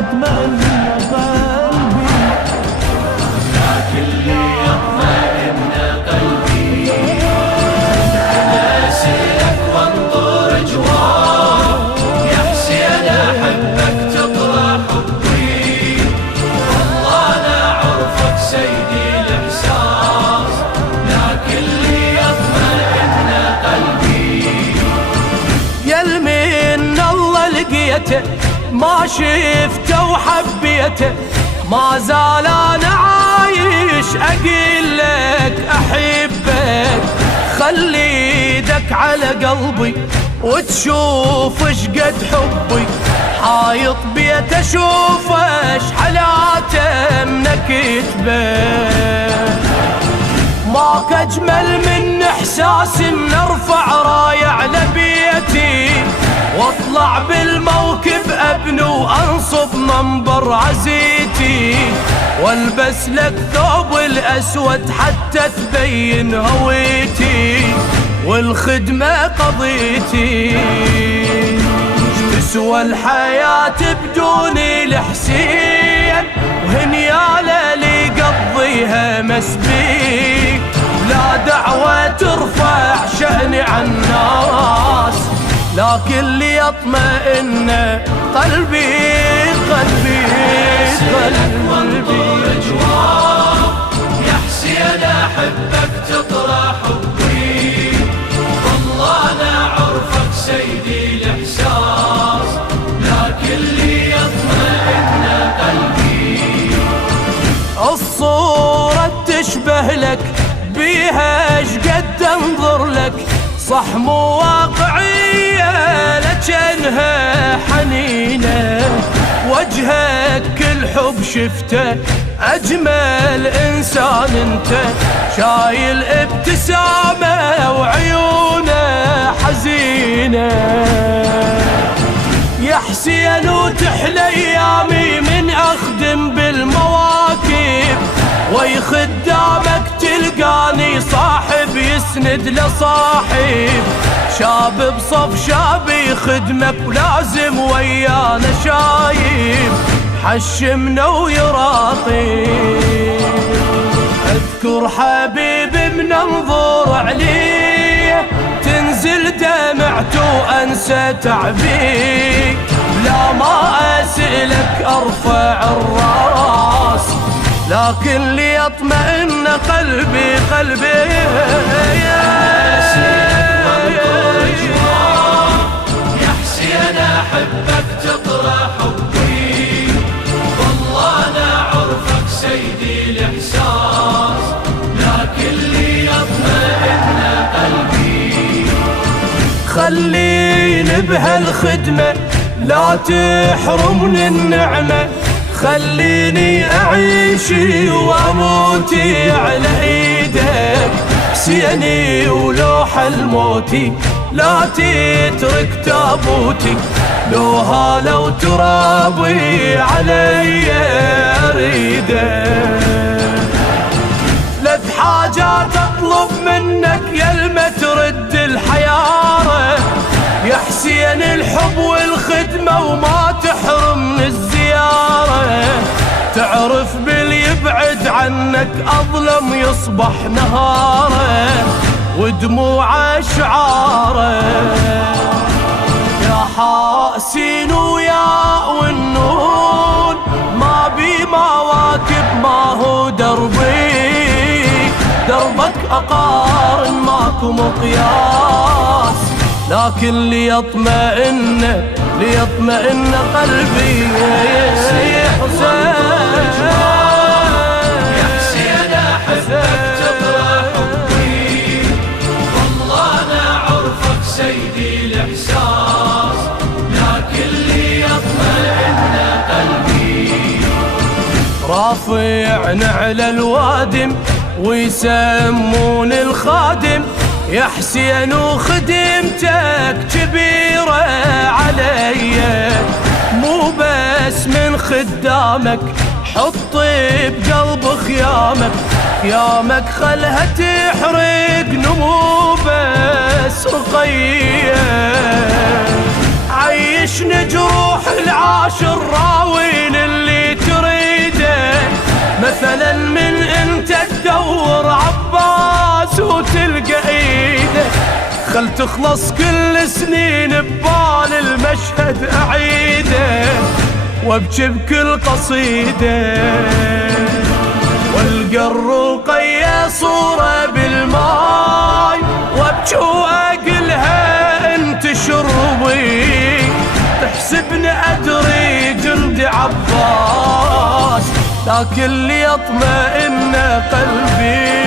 يطمئن قلبي، لكن ليطمئن قلبي أسألك وانظر جوار يا حسين أحبك تطلع حبي، والله أنا عرفك سيدي الإحساس، لكن ليطمئن قلبي. يا المن الله لقيته ما شفته وحبيته، ما زال انا عايش اقول لك احبك، خلي ايدك على قلبي وتشوف اش قد حبي، حايط بيت اشوف اش حلاته من كتبه، ماك اجمل من احساسي من ارفع رايه على بيتي، واطلع بالموكب ابني وانصب منبر عزيتي، والبس لك ثوب الاسود حتى تبين هويتي، والخدمه قضيتي، تسوى الحياه بدون الحسين، وهنياله اللي قضيها مسبيك، لا دعوه ترفع شأني عن الناس، لكن ليطمئن قلبي قلبي قلبي. يا حسين أحبك تطلع حبي، والله أنا عرفك سيدي الإحساس، لكن ليطمئن قلبي. الصورة تشبه لك بيها شقد انظر لك، صح مو واقعية لكنها حنينة، وجهك كل حب شفته أجمل إنسان أنت، شايل ابتسامة وعيونه حزينة، يا حسين وتحلى أيامي من أخدم بالمواكب، وي خدامك تلقاني صاحب يسند لصاحب، شاب بصف شاب يخدمك ولازم ويانا شايب، حشمنا ويراقب، اذكر حبيبي من انظر عليه تنزل دمعته وانسى تعبي، لا ما اسألك ارفع الراس، لكن ليطمئن قلبي قلبي. يا حسين أحبك تطلع حبي، والله أنا عرفك سيدي الإحساس، لكن ليطمئن قلبي. خليني بهالخدمة لا تحرمني النعمة، خليني أعيش وأموتي على إيدك، حسيني ولوح الموتي لا تترك تابوتي، لو هالو ترابي علي أريدك، لك حاجات أطلب منك يلما ترد الحيارة، يا حسين الحب والخدمة وما تحرمني الزيارة، تعرف باللي يبعد عنك أظلم يصبح نهاره، ودموع شعاره، يا حاسين ويا والنون ما بي مواكب ما هو دربي، دربك أقارن ماكو مقياس، لكن ليطمئن قلبي يا حسين. يا حسين أحبك تطلع حبي، والله أنا عرفك سيدي الإحساس، لكن ليطمئن قلبي. رافع نعل الوادم ويسمون الخادم، يا حسين وخدمتك كبيرة علي، مو بس من خدامك حط بقلب خيامك، خيامك خلها تحرق نمو بس رقية، عيشني جروح العاشر راوين تخلص كل سنين ببال المشهد أعيده وابكي بكل قصيدة، والقى الرقية صورة بالماي وابكي واقلها انت شربي، تحسبني ادري جندي عباس لكن اللي يطمئن قلبي.